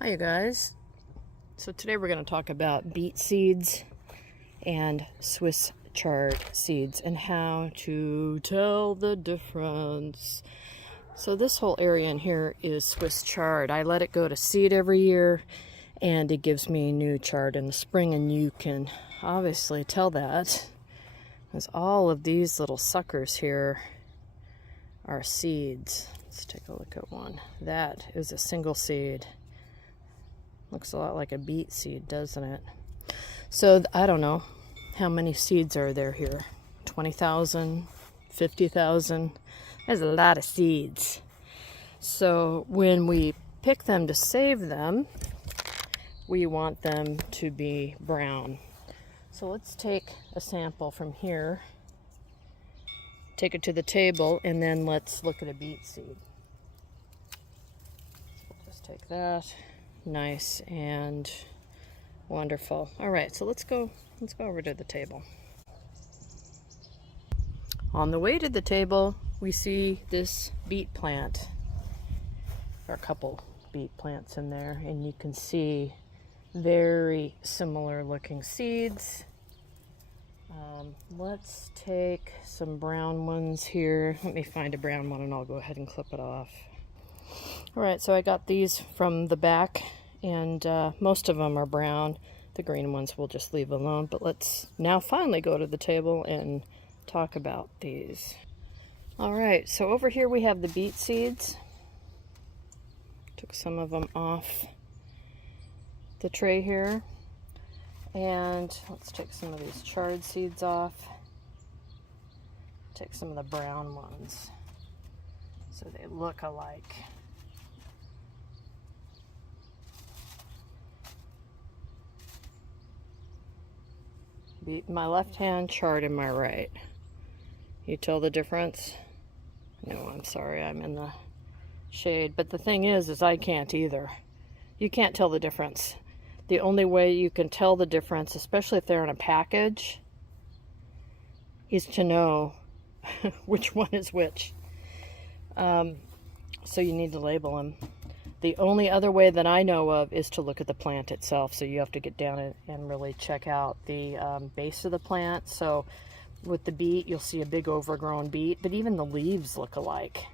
Hi you guys. So today we're going to talk about beet seeds and Swiss chard seeds and how to tell the difference. So this whole area in here is Swiss chard. I let it go to seed every year and it gives me new chard in the spring, and you can obviously tell that as all of these little suckers here are seeds. Let's take a look at one. That is a single seed. Looks a lot like a beet seed, doesn't it? So I don't know how many seeds are there here. 20,000, 50,000. There's a lot of seeds. So when we pick them to save them, we want them to be brown. So let's take a sample from here, take it to the table, and then let's look at a beet seed. So we'll just take that. Nice and wonderful. All right, so let's go over to the table. On the way to the table, we see this beet plant. There are a couple beet plants in there, and you can see very similar looking seeds. Let's take some brown ones here. Let me find a brown one and I'll go ahead and clip it off. All right, so I got these from the back, and most of them are brown. The green ones we'll just leave alone, but let's now finally go to the table and talk about these. All right, so over here we have the beet seeds. Took some of them off the tray here. And let's take some of these chard seeds off. Take some of the brown ones so they look alike. Beet in my left hand, chard in my right. You tell the difference? No, I'm sorry, I'm in the shade. But the thing is I can't either. You can't tell the difference. The only way you can tell the difference, especially if they're in a package, is to know which one is which. So you need to label them. The only other way that I know of is to look at the plant itself. So you have to get down and really check out the base of the plant. So with the beet, you'll see a big overgrown beet, but even the leaves look alike.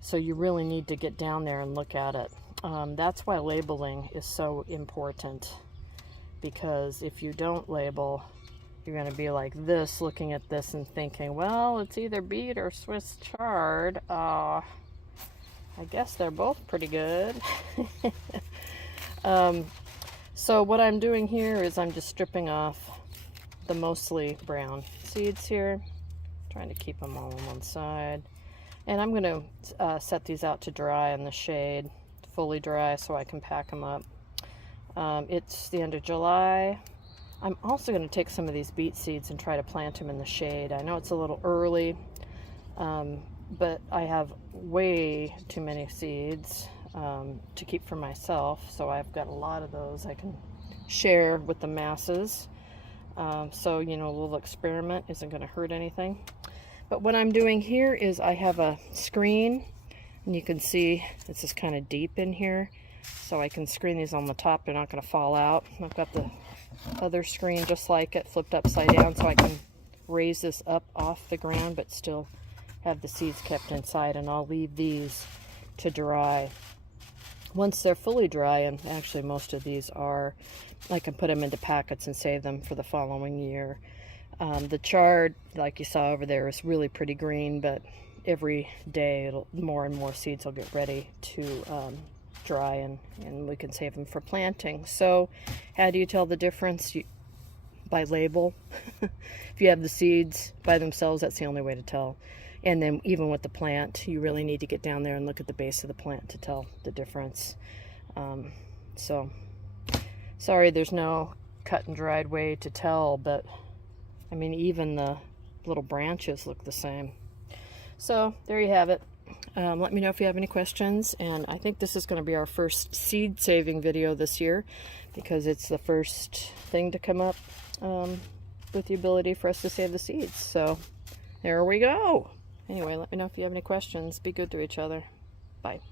So you really need to get down there and look at it. That's why labeling is so important, because if you don't label, you're going to be like this, looking at this and thinking, well, it's either beet or Swiss chard. I guess they're both pretty good. So what I'm doing here is I'm just stripping off the mostly brown seeds here, trying to keep them all on one side. And I'm going to set these out to dry in the shade, fully dry, so I can pack them up. It's the end of July. I'm also going to take some of these beet seeds and try to plant them in the shade. I know it's a little early, but I have way too many seeds to keep for myself, so I've got a lot of those I can share with the masses. So, you know, a little experiment isn't going to hurt anything. But what I'm doing here is I have a screen, and you can see this is kind of deep in here, so I can screen these on the top. They're not going to fall out. I've got the other screen just like it, flipped upside down, so I can raise this up off the ground but still have the seeds kept inside. And I'll leave these to dry. Once they're fully dry, and actually most of these are, I can put them into packets and save them for the following year. The chard, like you saw over there, is really pretty green, but every day more and more seeds will get ready to dry, and we can save them for planting. So how do you tell the difference? By label. If you have the seeds by themselves, that's the only way to tell. And then even with the plant, you really need to get down there and look at the base of the plant to tell the difference. So sorry there's no cut and dried way to tell, but I mean, even the little branches look the same. So there you have it. Let me know if you have any questions, and I think this is going to be our first seed saving video this year, because it's the first thing to come up with the ability for us to save the seeds. So there we go. Anyway, let me know if you have any questions. Be good to each other. Bye.